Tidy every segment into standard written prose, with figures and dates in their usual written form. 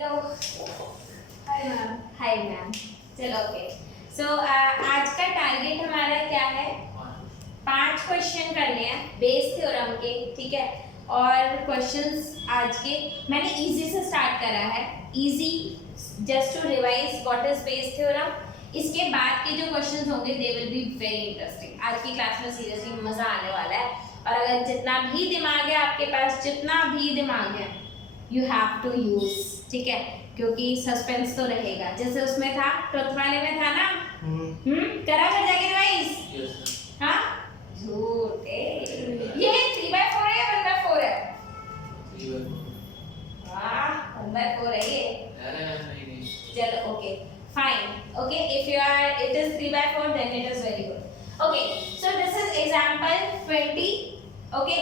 Hello, hi ma'am. Hi ma'am. चलो okay. सो आज का टारगेट हमारा क्या है? 5 क्वेश्चन करने हैं बेस थ्योरम के, ठीक है। और क्वेश्चंस आज के मैंने इजी से स्टार्ट करा है, easy just to revise what is Bayes theorem. इसके बाद के जो क्वेश्चंस होंगे they will be very interesting. आज की क्लास में सीरियसली मजा आने वाला है। और अगर जितना भी दिमाग है आपके पास, जितना भी दिमाग है, यू हैव टू यूज, ठीक है, क्योंकि सस्पेंस तो रहेगा। जैसे उसमें था, ट्रुथ वाले में था ना, करा कर जाके रिवाइज। हाँ, झूठ ये 3/4 है या 1/4 है? 3/4। वाह, 1/4 है ये। चलो okay, fine. Okay, if you are it is 3/4 then it is very good. Okay, so this is example 20। Okay,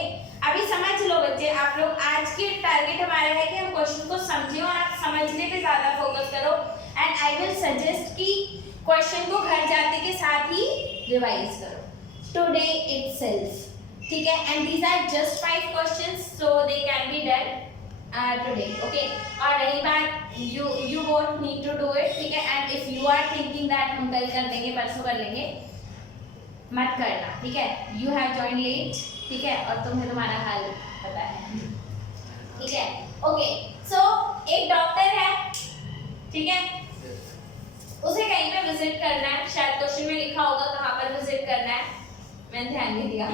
अभी समझ लो बच्चे, आप लोग आज के टारगेट हमारा है कि हम क्वेश्चन को समझें और आप समझने पे ज्यादा फोकस करो। एंड आई विल सजेस्ट कि क्वेश्चन को घर जाते के साथ ही रिवाइज करो टुडे इटसेल्फ, ठीक है। And these are just 5 questions, so they can be done today, okay. और रही बात, you won't need to do it, ठीक है। And if you are thinking that हम कल कर लेंगे, परसों कर लेंगे, मत करना, ठीक है। यू हैव जॉइन लेट, ठीक है, और तुम्हें तुम्हारा हाल पता है, ठीक है। ओके, सो एक डॉक्टर है, ठीक है, उसे कहीं पे विजिट करना है। शायद क्वेश्चन में लिखा होगा कहाँ पर विजिट करना है, मैंने ध्यान नहीं दिया,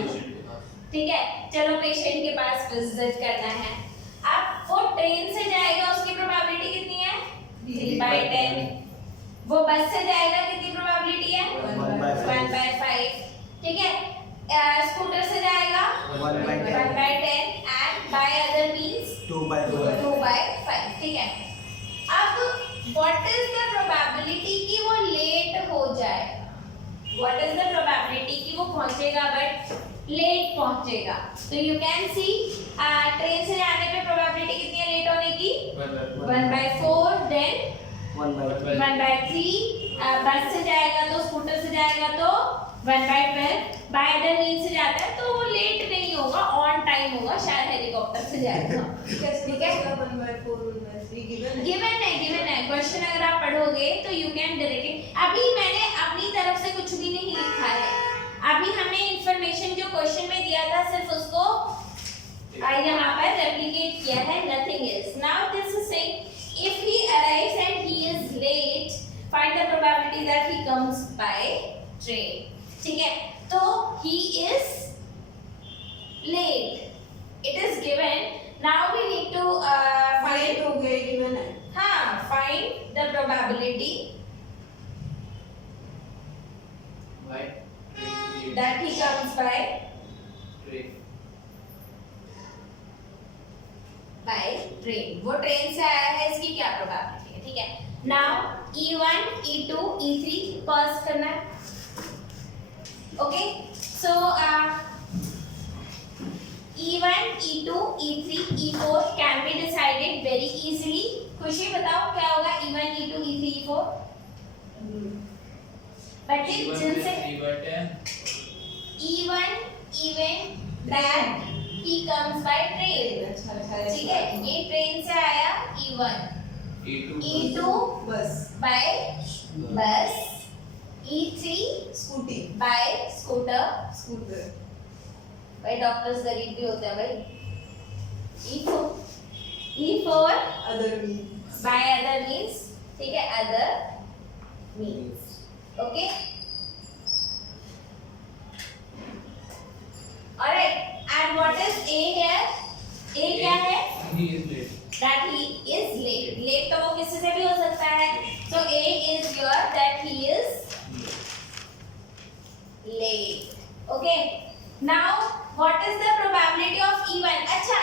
ठीक है। चलो पेशेंट के पास विजिट करना है। अब वो ट्रेन से जाएगा, उसकी प्रोबेबिलिटी कितनी है? 3/10। वो बस से जाएगा, कितनी प्रोबेबिलिटी है? 1/5, ठीक है। स्कूटर से जाएगा 1/10 एंड बाय अदर मींस 2/5, ठीक है। अब व्हाट इज द प्रोबेबिलिटी कि वो लेट हो जाएगा? व्हाट इज द प्रोबेबिलिटी कि वो पहुंचेगा बट लेट पहुंचेगा? तो यू कैन सी ट्रेन से जाने पे प्रोबेबिलिटी कितनी है लेट होने की? 1/4, देन 1/3। बस से जाएगा तो, स्कूटर से जाएगा तो 1/12। बाय अदर मींस से जाता है तो वो लेट नहीं होगा, ऑन टाइम होगा, शायद हेलीकॉप्टर से जाएगा, ठीक है। 1/4 गिवन है क्वेश्चन। अगर आप पढ़ोगे तो यू कैन डायरेक्टली, अभी मैंने अपनी तरफ से कुछ भी नहीं लिखा है, अभी हमने इंफॉर्मेशन जो क्वेश्चन में दिया था सिर्फ उसको यहाँ पर रेप्लिकेट किया है, nothing else. Now this is saying if he arrives and he is late, find the probability that he comes by train, ठीक है। तो he is late, it is given. Now we need to find हो गए given है। हाँ, find the probability that he comes by train। वो train से आया है, इसकी क्या प्रोबेबिलिटी है, ठीक है। Now E1, E2, E3 pause करना है, okay। So E1, E2, E3, E4 can be decided very easily। खुशी बताओ क्या होगा E1, E2, E3, E4? बच्चे जिनसे E1 even that he comes by train, ठीक है। ये ट्रेन से आया E1, E2 बस by बस, E3 scooty by scooter। Scooter भाई डॉक्टर्स गरीब भी होते हैं भाई। E4 other means by other means, ठीक है, other means, okay। Alright, and what is A here? A क्या है? That he is late। Late तो वो किसी से भी हो सकता है, so A is your that he is late, okay। Now what is the probability of E1? अच्छा,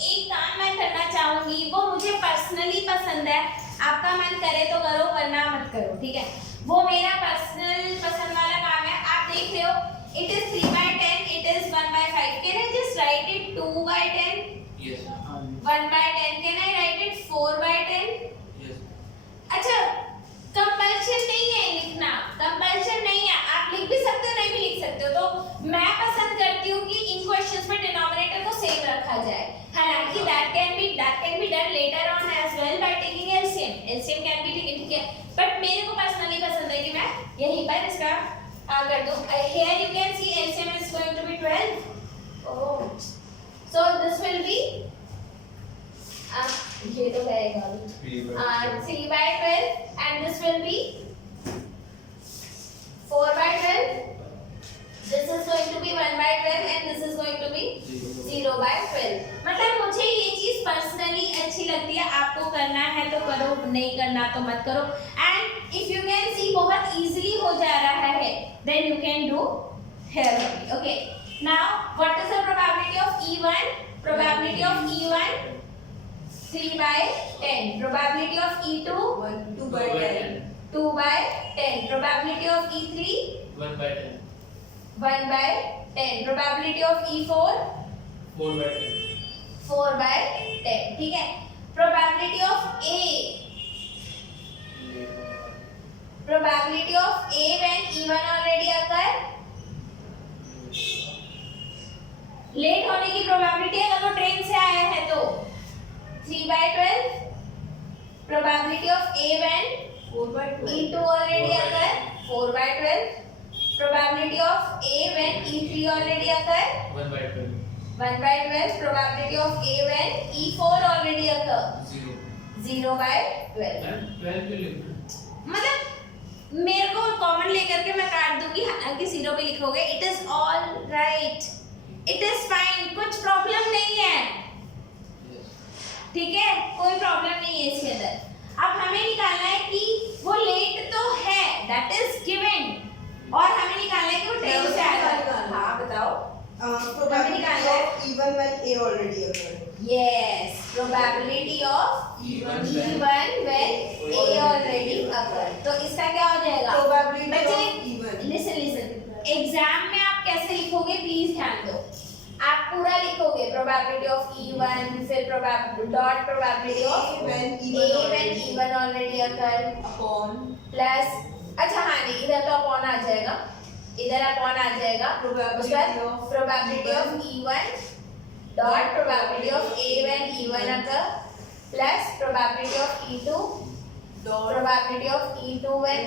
एक काम मैं करना चाहूंगी, वो मुझे पर्सनली पसंद है, आपका मन करे तो करो वरना मत करो, ठीक है। वो मेरा पर्सनल पसंद वाला काम है। आप देख रहे हो it is 3/10, it is 1/5, can I just write it 2/10? Yes, 1/10, can I write it 4/10? yes। अच्छा, कंपल्शन नहीं है लिखना, कंपल्शन नहीं है, आप लिख भी सकते हो, नहीं भी लिख सकते हो। तो मैं पसंद करती हूँ कि इन क्वेश्चंस में डिनोमिनेटर को सेम रखा जाए। हालांकि that can be done later on as well by taking a कर दूं. Here you can see LCM is going to be 12. Oh, so this will be ये तो रहेगा 3 by 12 and this will be 4 by 12. This is going to be 1 by 12 and this is going to be 0 by 12. मतलब मुझे ये चीज personally अच्छी लगती है. आपको करना है तो करो, नहीं करना तो मत करो. And if you can see बहुत easily हो जा रहा है, then you can do here only. Okay. Now what is the probability of E1? Probability of E1 3 by 10. Probability of E2 2 by 10. 2 by 10. Probability of E3 1 by 10. 1 by 10. Probability of E4 4 by 10. 4 by 10. ठीक है. Probability of A. Probability of A when E1 already occur. Late होने की probability अगर वो train से आया है तो 3 by 12. Probability of A when 4 by 12. E2 already occur 4 by 12. Probability of A when E3 already occur 1 by 12. 1 by 12. Probability of A when E4 already occur 0. 0 by 12. And 12 will live. मतलब मेरे को common लेकर के मैं काट दूंगी, हालांकि 0 पे लिखोगे. It is all right, it is fine, कुछ प्रॉब्लम नहीं है. ठीक है, कोई प्रॉब्लम नहीं है इसके अंदर. अब हमें निकालना है कि वो लेट तो है, दैट इज गिवन, और हमें निकालना है कि वो ट्रेन से आया. हाँ बताओ. Probability of E1 when A already occurred. Yes, probability of E1 when A already occurred. तो इसका क्या हो जाएगा? Probability बच्चे of E1. listen. एग्जाम में आप कैसे लिखोगे प्लीज ध्यान दो. आप पूरा लिखोगे probability of E1, फिर probability of A when A when E1 already occurred upon plus, अच्छा हाँ नहीं, इधर तो अपॉन आ जाएगा, इधर अपॉन आ जाएगा. Probability उसके बाद of probability of E1 dot probability of A when E1 occur plus probability of E2 dot probability of E2 when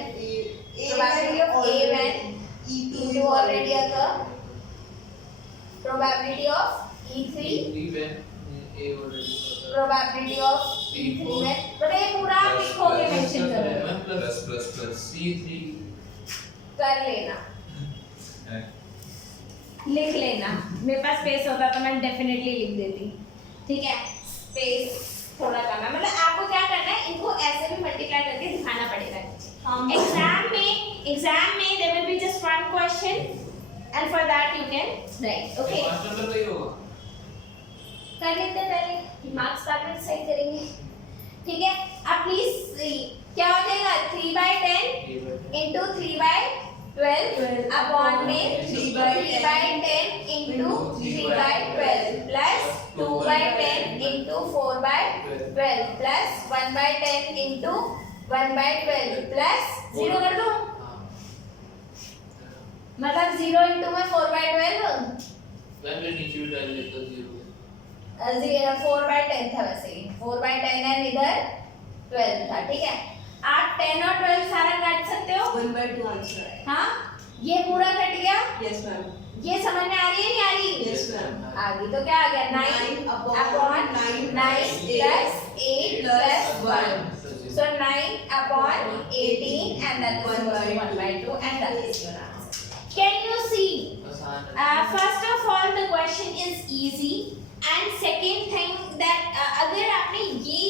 probability of A when E2 E2 already occur, probability of E3 when A already occurred. probability of E3 when, तो ये पूरा आप लिखोगे, mention करोगे, plus C3 कर लेना, लिख लेना. मेरे पास स्पेस होता तो मैं डेफिनेटली लिख देती. ठीक है, स्पेस थोड़ा कम है. मतलब आपको क्या करना है, इनको ऐसे भी मल्टीप्लाई करके दिखाना पड़ेगा. एग्जाम में there will be just one question and for that you can write. Okay, 5 number का ही होगा. कर लेते पहले, मार्क्स बाद में सही करेंगे. ठीक है, अब प्लीज क्या हो जाएगा, 3 by 10 into 3 by 12 अपॉन में 3 by 10 into 3 by 12 plus 2 by 10 into 4 by 12 plus 1 by 10 into 1 by 12 plus 0 कर दूं, मतलब 0 into में 4 by 12 When we need you to tell it the 0. 4 by 10 था वैसे ही, 4 by 10 है, इधर 12 था. ठीक है, आप 10 और 12 सारा काट सकते हो. 1 by 2 आंसर है. हाँ, ये पूरा कट गया. Yes ma'am. ये समझ में आ रही है नहीं आ रही? Yes ma'am. आ गई. तो क्या आ गया, 9 upon 9 plus 8 plus 1. So 9 upon 18 and that is 1 by 2 and that is your answer. Can you see? First of all the question is easy and second thing that अगर आपने ये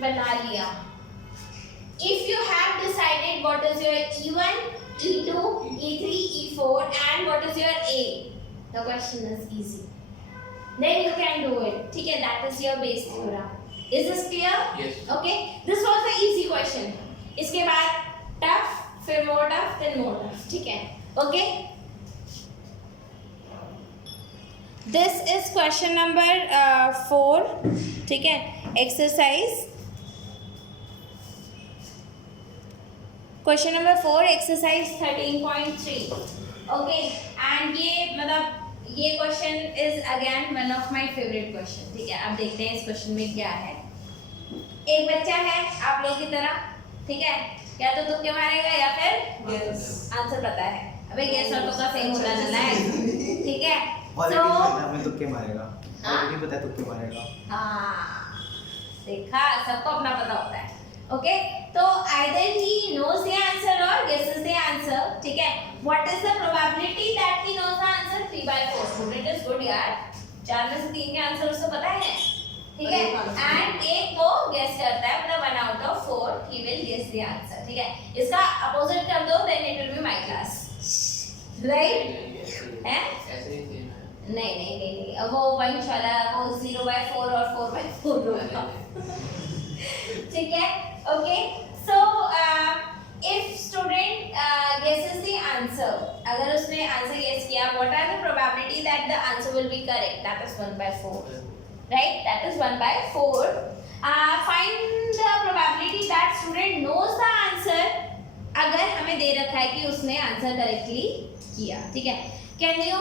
बना लिया, if you have decided what is your E1, E2, E3, E4 and what is your A, the question is easy. Then you can do it. ठीक है, that is your base theorem. Is this clear? Yes. Okay, this was the easy question. इसके बाद tough, फिर more tough, then more tough. ठीक है, okay. This is question number 4. ठीक है, exercise. Question number 4, exercise 13.3. Okay, and ये मतलब ये question is again one of my favorite question. ठीक है, अब देखते हैं इस question में क्या है. एक बच्चा है आप लोगों की तरह, ठीक है, या तो तुक्के मारेगा या फिर Yes. आंसर पता है. अबे गेस और तुक्का सेम होता चला है, ठीक है? ऑलरेडी So पता है हमें तुक्के मारेगा, हाँ? ऑलरेडी पता है तुक्के मारेगा। हाँ, देखा, सबको अपना पता होता है। ओके, तो either he knows the answer or guesses the answer, ठीक है? What is the probability that he knows the answer? 3/4. Student is good यार, 4 में से 3 के आंसर उसको पता है, ठीक है? And एक वो guess करता है, मतलब 1 out of 4 he will guess the answer, ठीक है? इसका opposite कर दो, then it will be my class, right? हैं? ऐसे ही सेम है। नहीं, अब वो वंश वाला वो 0/4 और 4/4 होगा, ठीक है? Okay, so if student guesses the answer, अगर उसने आंसर गेस किया, what are the probability that the answer will be correct? That is 1/4, right? That is 1/4. Find the probability that student knows the answer, अगर हमें दे रखा है कि उसने answer correctly किया, ठीक है? Can you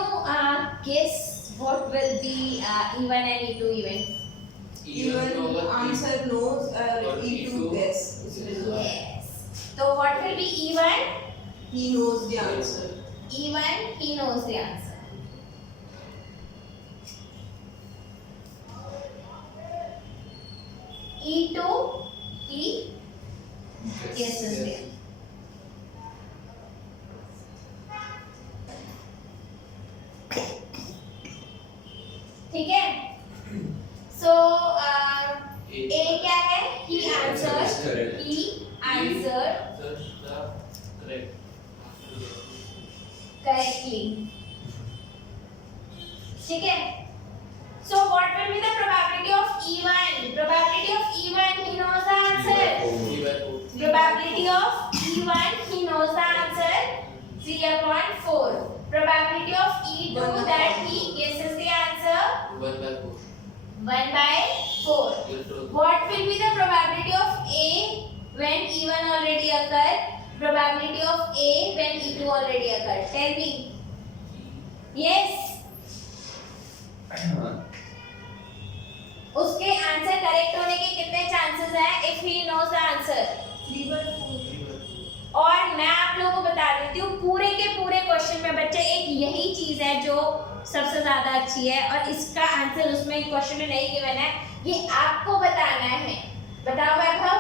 guess what will be E1 and E2 event? Even answer knows, E2 guess. Yes. So what will be E1? He knows the answer. E1, he knows the answer. E2, he guesses the answer. ठीक है? So A क्या है? He answered. He answered correctly. ठीक है? So what will be the probability of E1? Probability of E1, he knows the answer. Probability of E1, he knows the answer. 3/4. Probability of E2 that he guesses the answer. 1/4. What will be the probability of A when E1 already occurred? Probability of A when E2 already occurred. Tell me. Yes. उसके answer correct होने के कितने chances हैं if he knows the answer? 3/4. और मैं आप लोगों को बता देती हूँ पूरे के पूरे क्वेश्चन में बच्चे एक यही चीज है जो सबसे ज्यादा अच्छी है और इसका आंसर उसमें क्वेश्चन में नहीं गिवन है, ये आपको बताना है। बताओ वैभव,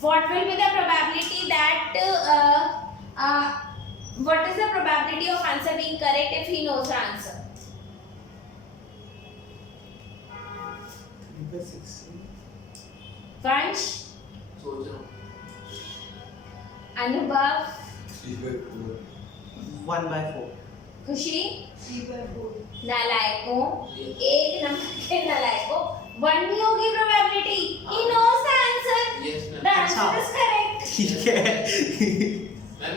what will be the probability that what is the probability of answer being correct if he knows the answer? 3/16. Vansh, सोच रहा हूँ। अनुभव, 1/4. खुशी, 3/4. नालायकों, एक नंबर के नालायकों, 1 भी होगी probability. He knows the answer. Yes, ma'am. The answer is correct. ठीक है।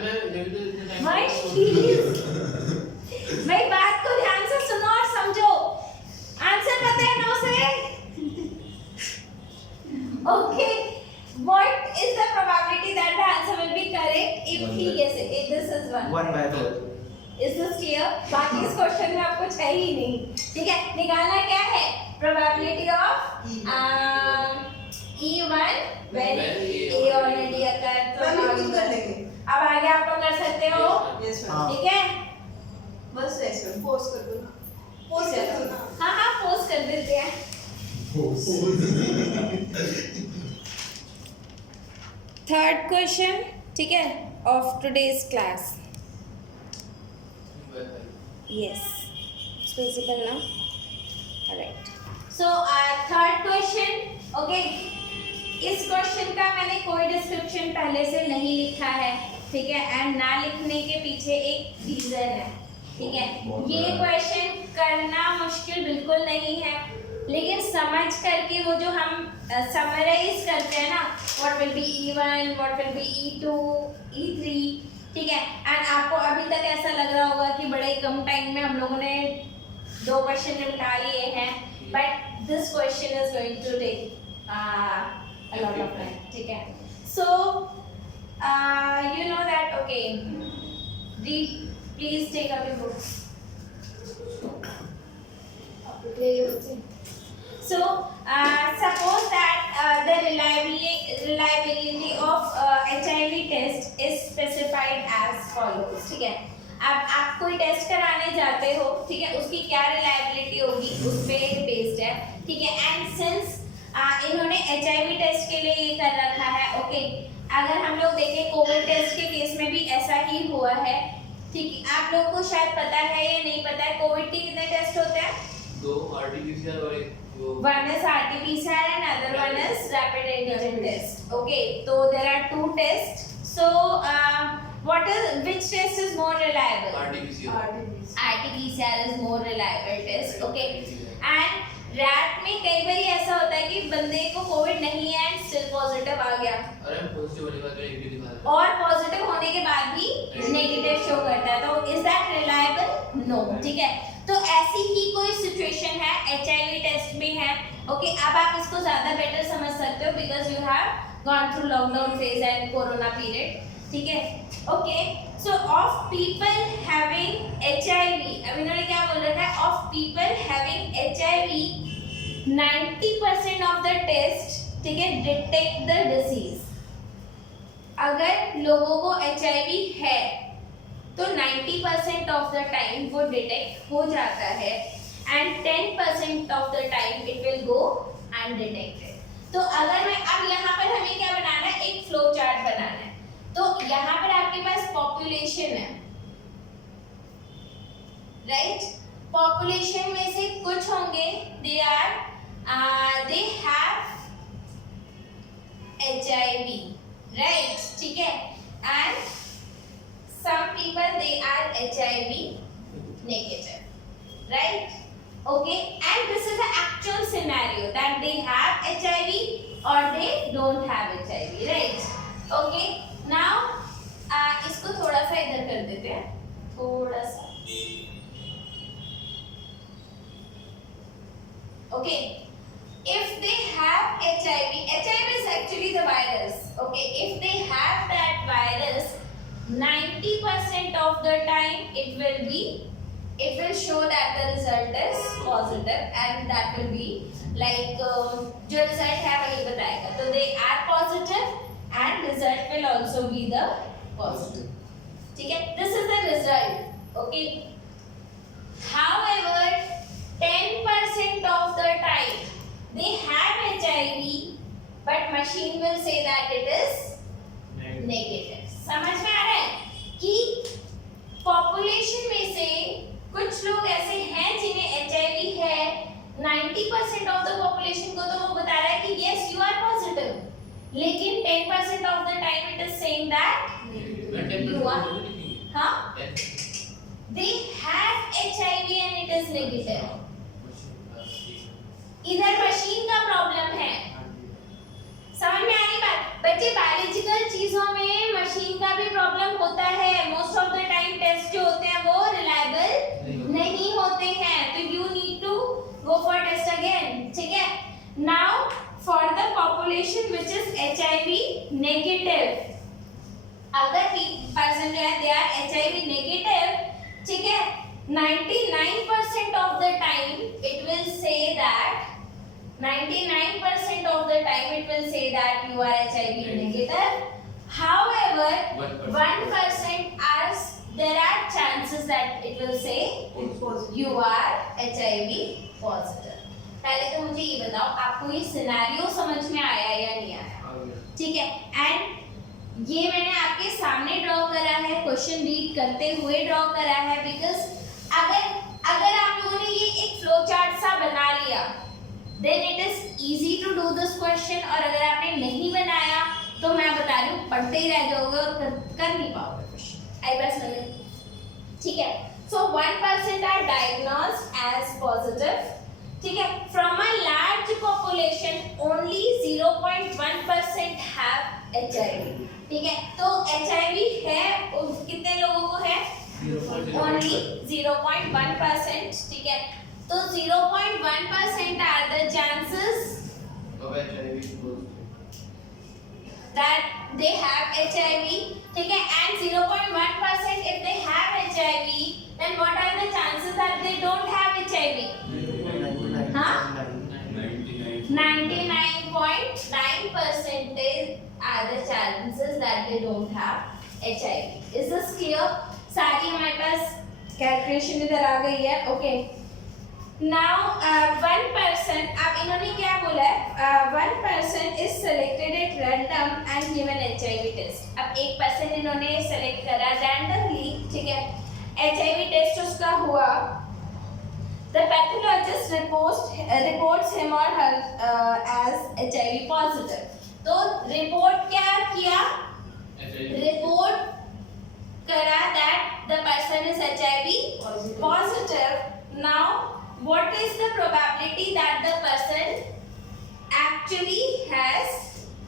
मैं जब तो इतने टाइम Vansh, please. मेरी बात को ध्यान से सुनो और समझो। आंसर पता है 9 से? Okay. What is the probability that the answer will be correct if he guesses? This is 1. 1/4. Is this clear? बाकी इस क्वेश्चन में आपको चाहिए ही नहीं, ठीक है? निकालना क्या है? Probability of E1 when A already occurred. Ma'am ये खुद कर लेंगे. अब आगे आप लोग कर सकते हो, Yes ma'am. हाँ। ठीक है? बस ऐसे पोस्ट कर दो ना. पोस्ट कर दो ना. हाँ पोस्ट कर देते हैं। थर्ड क्वेश्चन, ठीक है, of today's class. Yes, it's visible now. Alright. So third question. Okay. इस क्वेश्चन का मैंने कोई डिस्क्रिप्शन पहले से नहीं लिखा है, ठीक है, एंड ना लिखने के पीछे एक रीजन है, ठीक है? ये क्वेश्चन करना मुश्किल बिल्कुल नहीं है, लेकिन समझ करके वो जो हम समराइज करते हैं ना, what will be E1, what will be E2, E3, ठीक है? एंड आपको अभी तक ऐसा लग रहा होगा कि बड़े कम टाइम में हम लोगों ने 2 क्वेश्चन निपटा लिए हैं, but this question is going to take a lot of time, ठीक है? So you know that, okay, read, please take up your books. So suppose that the reliability of HIV test is specified as follows. ठीक है, अब आप कोई test कराने जाते हो, ठीक है, उसकी क्या रिलायबिलिटी होगी उस पे बेस्ड है, ठीक है. एंड सिंस इन्होंने HIV टेस्ट के लिए ये कर रखा है, ओके. अगर हम लोग देखें कोविड टेस्ट के केस में भी ऐसा ही हुआ है, ठीक है. आप लोग को शायद पता है या नहीं पता है, कोविड के कितने टेस्ट होते हैं? 2 RT-PCR और एक One is RT-PCR and other one is rapid antigen test. Okay, so there are 2 tests. So which test is more reliable? RT-PCR. RT-PCR is more reliable test. Okay, and rat में कई बार ऐसा होता है कि बंदे को कोविड नहीं है एंड स्टिल पॉजिटिव आ गया, अरे पॉजिटिव होने के बाद नेगेटिव दिखा रहा और पॉजिटिव होने के बाद भी नेगेटिव शो करता है. तो इज दैट रिलायबल? नो. ठीक है, तो ऐसी ही कोई सिचुएशन है HIV टेस्ट में है. ओके, अब आप इसको ज्यादा बेटर समझ सकते हो because you have gone through lockdown phase and corona period. ठीक है, okay. So of people having HIV, अब इन्होंने क्या बोल रखा है, of people having HIV 90% of the test, ठीक है, डिटेक्ट द डिसीज. अगर लोगों को HIV है तो 90% ऑफ द टाइम वो डिटेक्ट हो जाता है and 10% of the time it will go undetected. तो अगर मैं अब यहाँ पर हमें क्या बनाना है, एक फ्लो चार्ट बनाना है. तो यहाँ पर आपके पास पॉपुलेशन है, राइट. पॉपुलेशन में से कुछ होंगे दे हैव HIV, राइट. ठीक है, and some people they are HIV negative, right? Okay, and this is the actual scenario that they have HIV or they don't have HIV, right? Okay, now इसको थोड़ा सा इधर कर देते हैं, थोड़ा सा. Okay, if they have HIV is actually the virus. Okay, if they have that virus, 90% of the time it will show that the result is positive and that will be like जो result है वही बताएगा. तो they are positive and result will also be the positive. ठीक है, this is the result. Okay, however 10% of the time they have HIV but machine will say that it is negative. समझ में आ रहा है कि पॉपुलेशन में से कुछ लोग ऐसे हैं जिन्हें HIV है, 90% ऑफ द पॉपुलेशन को तो वो बता रहा है कि यस यू आर पॉजिटिव, लेकिन 10% of the time it is saying that you are, हां, they have HIV and it is negative. इधर मशीन का प्रॉब्लम है. समझ में आ रही बात? बच्चे बायोलॉजिकल चीजों में मशीन का भी प्रॉब्लम होता है. Most of the time test जो होते हैं वो रिलायबल नहीं होते हैं, तो you need to go for test again. ठीक है, now for the population which is HIV negative, अगर पर्सन जो है दे आर HIV नेगेटिव, ठीक है, 99% of the time it will say that 99% of the time it will say that you are HIV negative. However, 1% there are chances that it will say you are HIV positive. पहले तो मुझे ये बताओ आपको ये scenario समझ में आया या नहीं आया? ठीक है, एंड ये मैंने आपके सामने ड्रॉ करा है, क्वेश्चन रीड करते हुए ड्रॉ करा है, बिकॉज अगर आप लोगों ने ये एक फ्लो चार्ट सा बना लिया then it is easy to do this question. और अगर आपने नहीं बनाया तो मैं बता रही हूँ पढ़ते ही रह जाओगे और कर नहीं पाओगे क्वेश्चन. आई बात समझ में? ठीक है, so 1% are diagnosed as positive. ठीक है, from a large population only 0.1% have HIV. ठीक है, तो HIV है कितने लोगों को है? Only 0.1%. ठीक है, तो 0.1% are the chances that they have HIV. ठीक है, and 0.1% if they have HIV, then what are the chances that they don't have HIV? हाँ, 99.9% are the chances that they don't have HIV. Is this clear? सारी हमारे पास calculation इधर आ गई है. Okay. Now one person, अब इन्होंने क्या बोला है? One person is selected at random and given HIV test. अब एक person इन्होंने select करा randomly, ठीक है? HIV test उसका हुआ. The pathologist reports him or her as HIV positive. तो report क्या किया? Report करा that the person is HIV positive. Now what is the probability that the person actually has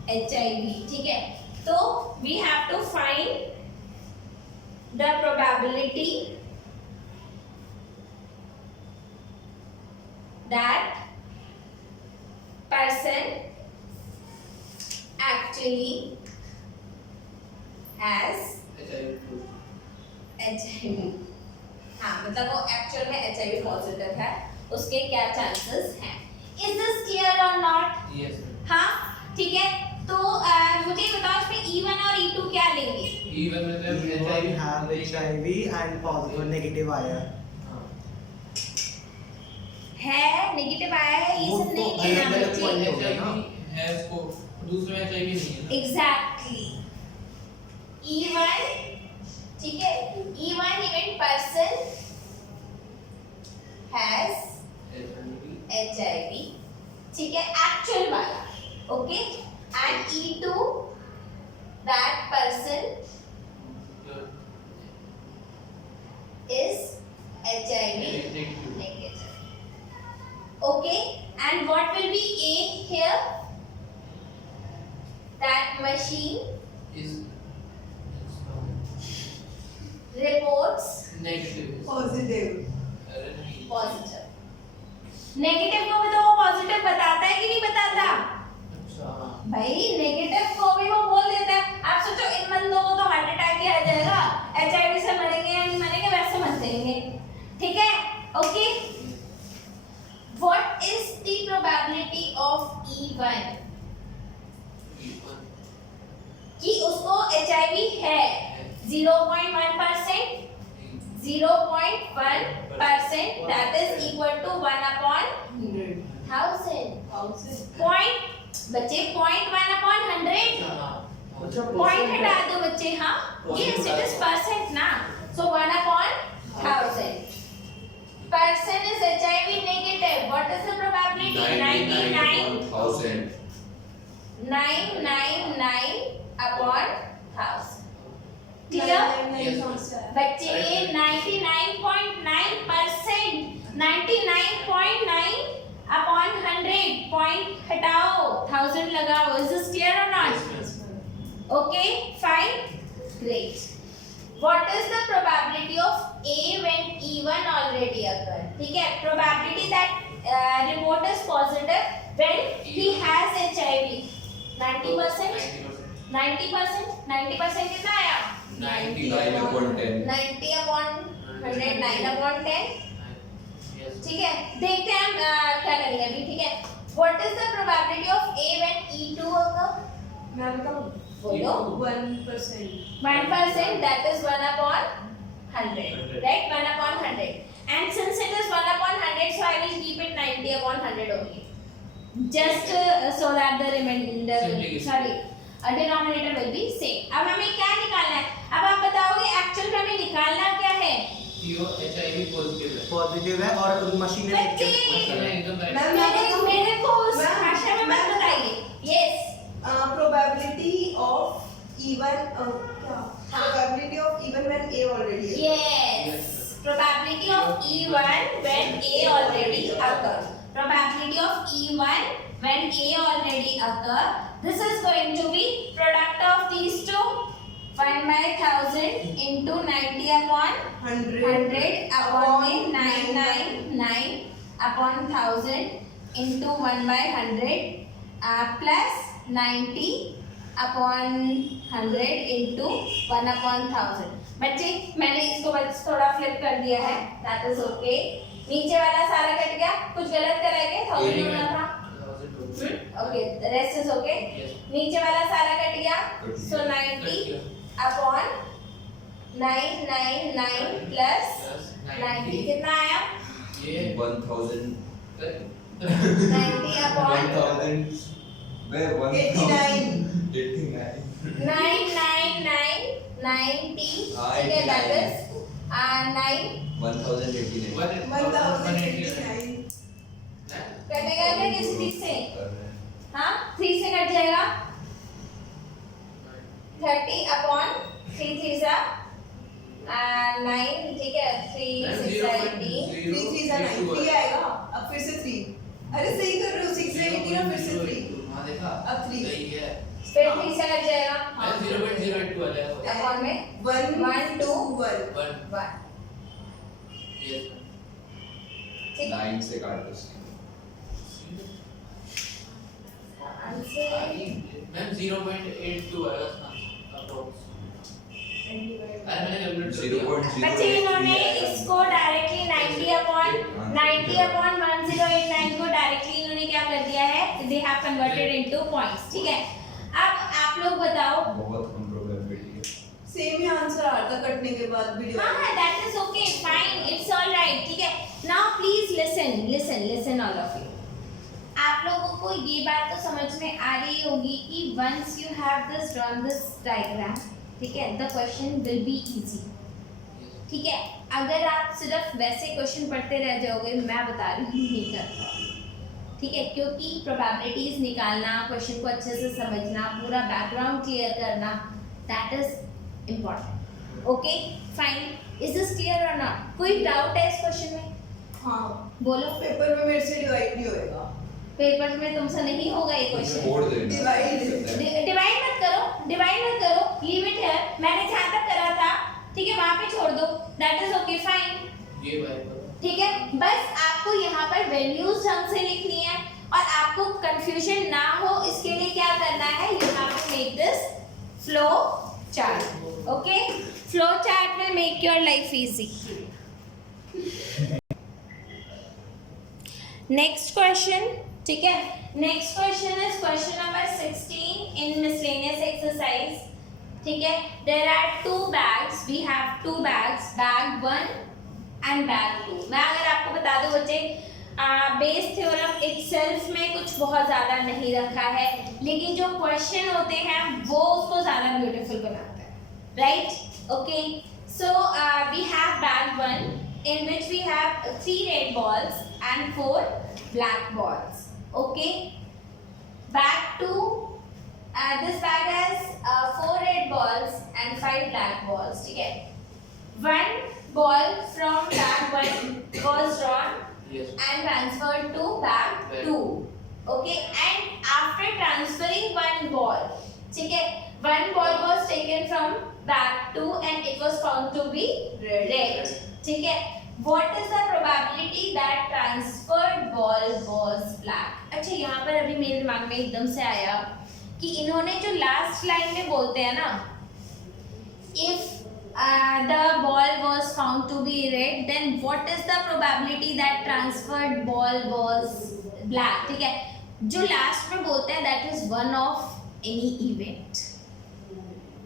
HIV? ठीक है, तो we have to find the probability that person actually has HIV. हाँ, मतलब वो एक्चुअल में HIV पॉजिटिव है, उसके क्या चांसेस हैं? Is this clear or not? Yes. हाँ, ठीक है. तो मुझे बताओ इसमें E1 और E2 क्या लेंगे? E1 मतलब You have HIV and positive negative आया है, नेगेटिव आया है, ये सब नहीं लेना अलग-अलग point बच्चे. हो गया ना. है इसको दूसरे में HIV नहीं है ना. Exactly. E1, ठीक है. E1 event person has HIV, ठीक है, एक्चुअल वाला. Okay. And E2 that person is HIV negative. Okay. And what will be A here? That machine is reports negative. Positive. अरे नहीं. positive. नेगेटिव को भी तो वो पॉजिटिव बताता है कि नहीं बताता? अच्छा. भाई नेगेटिव को भी वो बोल देता है. आप सोचो इन बंदों को तो हार्ट अटैक ही आ जाएगा, HIV से मरेंगे या नहीं मरेंगे, वैसे मत देंगे. ठीक है. Okay. What is the probability of E1 कि उसको HIV है? 0.1%. 0.1%, that is equal to 1/1000. Point बच्चे 0.1/100. Point हटा दो बच्चे. हाँ, yes, it is percent ना. So 1/1000. Person is HIV negative. What is the probability? 99,000. 999/1000. Clear? बच्चे 99.9%, 99.9/100. Point हटाओ, 1000 लगाओ. Is this clear or not? Okay, fine, great. What is the probability of A when E1 already occurred? ठीक है, probability that report is positive when he has HIV. 90%. 90% कितना आया? 9/10. 90/100, 9/10. Yes. ठीक है, देखते हैं हम क्या करेंगे अभी. ठीक है. What is the probability of A when E2 occur? मैं बताऊँ? बोलो. 1%. 1%, that is 1/100. Right? 1/100. And since it is 1/100, so I will keep it 90/100 only. Just so that the remainder, denominator will be same. अब हमें क्या निकालना है? अब आप बताओगे एक्चुअल में हमें निकालना क्या है? HIV पॉजिटिव है. पॉजिटिव है और मशीन ने बच्चे, मेरे को उस भाषा में मत बताइए. Yes. Probability of E1 क्या? Probability of E1 when A already is. Yes. Probability of E1 when A already occur. Probability of E1 when A already occur. This is going to be product of these two. 1/1000 into 90/100 upon 999/1000 into 1/100 plus 90/100 into 1/1000. बच्चे मैंने इसको बस थोड़ा flip कर दिया है. That is okay. नीचे वाला सारा कट गया. कुछ गलत कराएंगे? 1000 होना था. Okay, the rest is okay. Yes. नीचे वाला सारा कट गया. So 90/100 999 प्लस 90 कितना आया? ये 1000 90 अपॉन 999 90 ठीक है, that is 9 1089 कटेगा क्या किसी चीज से? हाँ 3 से कट जाएगा 30 अपॉन 3 3 सा 9 ठीक है 3 6 18 3 3 सा 9 3 आएगा अब फिर से 3 अरे सही कर रहे हो 6 से 18 और फिर से 3 हाँ देखा अब 3 सही है फिर 3 से कट जाएगा 0.02 आ जाएगा अपॉन में 1 2 1 1 यस ठीक 9 से काट दो आंसर मैम 0.82 आएगा अप्रोक्स अरे मैंने कैलकुलेट कर दिया 0.0 बच्चे इन्होंने इसको डायरेक्टली 90 अपॉन 1089 को डायरेक्टली इन्होंने क्या कर दिया है, they have converted into points. ठीक है, अब आप लोग बताओ। बहुत कम प्रोबेबिलिटी है। सेम ही आंसर आता कटने के बाद वीडियो। हाँ हाँ, that is okay, fine, it's alright. ठीक है, now please listen all of you. आप लोगों को ये बात तो समझ में आ रही होगी कि once you have this drawn this diagram, ठीक है, the question will be easy. ठीक है, अगर आप सिर्फ वैसे क्वेश्चन पढ़ते रह जाओगे, मैं बता रही हूँ नहीं कर पाओगे। ठीक है, क्योंकि प्रोबेबिलिटीज निकालना, क्वेश्चन को अच्छे से समझना, पूरा बैकग्राउंड क्लियर करना, that is important. Okay fine, is this clear और नॉट? कोई डाउट है इस क्वेश्चन में? हाँ, बोलो। पेपर में मेरे से डिवाइड नहीं होएगा। पेपर में तुमसे नहीं होगा ये क्वेश्चन। छोड़ देना। डिवाइड मत करो, लीव इट हियर। मैंने जहाँ तक करा था, ठीक है, वहाँ पे छोड़ दो, दैट इज ओके फाइन। ये भाई ठीक है, बस आपको यहाँ पर वैल्यूज ढंग से लिखनी है और आपको कंफ्यूजन ना हो, इसके लिए क्या करना है, you have to make this flow chart. Okay, flow chart will make your life easy. Next question, ठीक है, next question is question number 16 in miscellaneous exercise. ठीक है, there are 2 bags, we have 2 bags, bag 1 and bag 2। मैं अगर आपको बता दूं बच्चे, बेस थ्योरम इटसेल्फ में कुछ बहुत ज़्यादा नहीं रखा है, लेकिन जो क्वेश्चन होते हैं वो उसको ज़्यादा ब्यूटीफुल बनाता है, right? Okay, so we have bag 1 in which we have 3 red balls and 4 black balls. Okay, bag 2, this bag has 4 red balls and 5 black balls. ठीक है, 1 ball from bag 1 was drawn and transferred to bag 2. Okay, and after transferring 1 ball, ठीक है, 1 ball was taken from bag 2 and it was found to be red. ठीक है, what is the probability that transferred ball was black? अच्छा, यहाँ पर अभी मेरे दिमाग में एकदम से आया कि इन्होंने जो लास्ट लाइन में बोलते हैं ना, if the ball was found to be red, then what is the probability that transferred ball was black? ठीक है, जो लास्ट में बोलते हैं that is one of any event.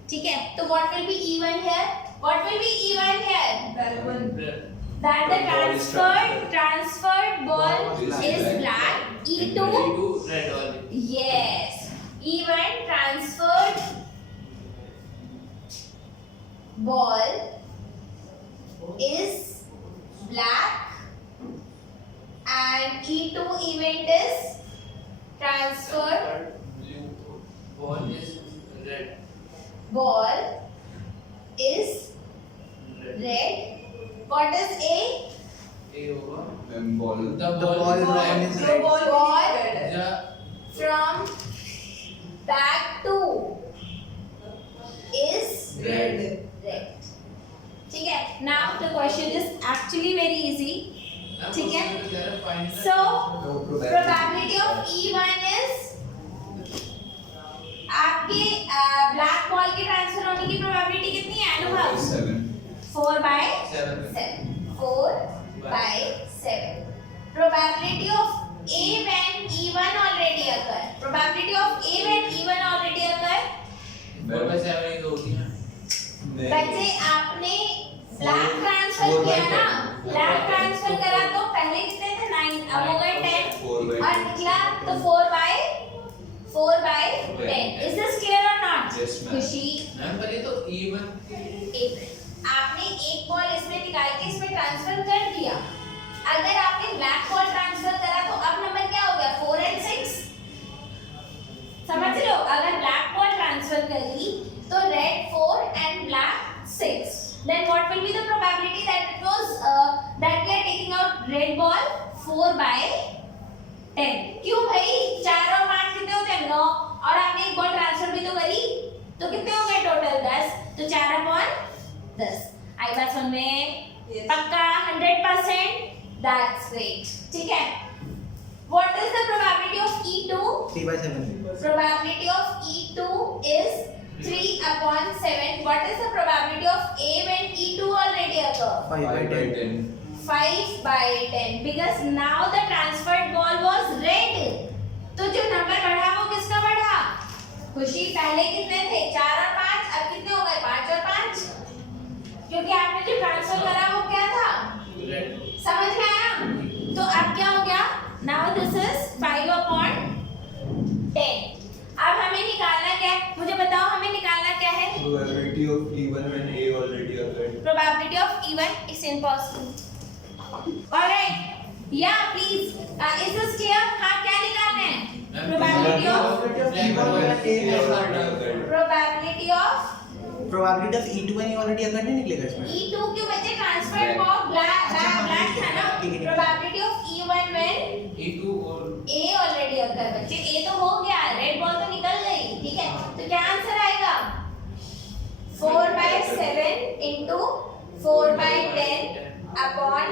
ठीक है, तो what will be even here? What will be even here? Bag 1 That the transferred ball is black. E2 red वाली yes, even transferred ball is black and E2 event is transferred blue ball is red red. What is A? A होगा ball. the ball ball is जो ball Ball red है। the from bag 2 is Red. red. ठीक है, now the question is actually very easy. ठीक है, so probability of E1 is आपके black ball के transfer होने की प्रोबेबिलिटी कितनी है अनुभव? 4/7. Probability of A when E1 already occur. Probability of A when E1 already occur. 4/7 ही तो होती है बच्चे आपने ना, ब्लैक ट्रांसफर करा तो पहले कितने थे 9, अब हो गए 10 और निकला तो 4 by 10. Is this clear or not? Yes, ma'am. खुशी मैम पर ये तो even आपने एक बॉल इसमें निकाल के इसमें ट्रांसफर कर दिया। अगर आपने ब्लैक बॉल ट्रांसफर करा तो अब नंबर क्या हो गया 4 and 6। समझ रहे हो, अगर ब्लैक बॉल ट्रांसफर करी तो red 4 and black 6, then what will be the probability that it was that we are taking out red ball 4 by 10? क्यों भाई 4 और 5 कितने होते हैं 9 और आपने एक बॉल ट्रांसफर भी तो करी तो कितने हो गए टोटल 10, तो 4/10 आई बात समझ में? Yes. पक्का 100%? That's great. ठीक है, what is the probability of E2? 3/7. Probability of E2 is 3/7. What is the probability of A when E2 already occur? 5/10. 5/10 because now the transferred ball was red. तो जो number बढ़ा वो किसका बढ़ा? खुशी पहले कितने थे 4 और 5, अब कितने हो गए 5 और 5, क्योंकि आपने जो ट्रांसफर करा वो क्या था red. समझ में आया? तो अब क्या हो गया now this is 5/10. अब हमें निकालना क्या है, मुझे बताओ हमें निकालना क्या है? Probability of even when A already occurred. Probability of even is impossible. Alright, yeah please. Is this clear? हाँ क्या निकालना है? Ma'am, Probability of probability of probability of Probability of E2 and E already occurred नहीं निकलेगा इसमें. E2 क्यों बच्चे transferred ball black अच्छा, हाँ, ब्लैक था ना? ठीक है, ठीक है. Probability of E1 when E2 और A already occur बच्चे, A तो हो गया, रेड बॉल तो निकल गई, ठीक है, तो क्या आंसर आएगा 4/7 into 4/10 upon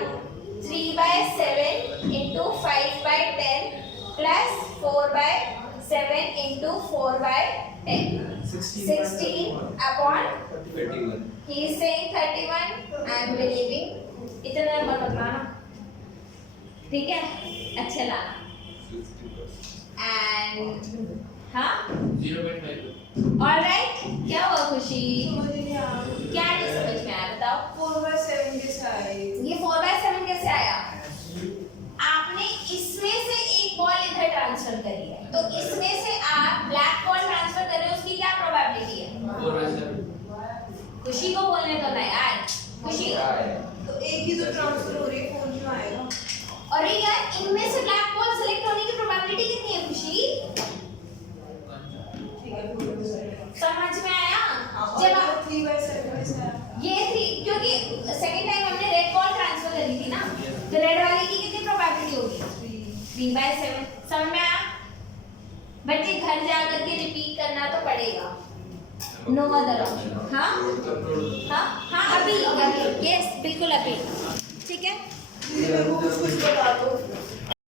3/7 into 5/10 plus 4/7 into 4/10. 16 upon 31. he is saying 31. I am believing. इतना नंबर मत लाना, ठीक है, अच्छे लाना। 60%. And हाँ 0.5. ऑलराइट, क्या हुआ खुशी? मुझे नहीं आया। क्या नहीं समझ में आया बताओ? 4/7 कैसे आए? ये 4/7 कैसे आया? आपने इसमें से एक बॉल इधर ट्रांसफर करी है, तो इसमें से आप ब्लैक बॉल ट्रांसफर कर रहे हो, उसकी क्या प्रोबेबिलिटी है? 4/7. खुशी को बोलने दो ना यार, खुशी। तो एक ही तो ट्रांसफर हो रही है, 4 क्यों आएगा? और ये यार इनमें से ब्लैक बॉल सेलेक्ट होने की प्रोबेबिलिटी कितनी है खुशी? ठीक है, 4/7. समझ में आया? और जब ये आप 3/7 कैसे आया? ये थी क्योंकि सेकंड टाइम हमने रेड बॉल ट्रांसफर करी थी ना, तो रेड वाले की कितनी प्रोबेबिलिटी होगी 3/7। समझ में आया? बच्चे घर जा करके रिपीट करना तो पड़ेगा, नो अदर ऑप्शन। हाँ हाँ हाँ अभी यस बिल्कुल अभी, ठीक है। कुछ बता दो।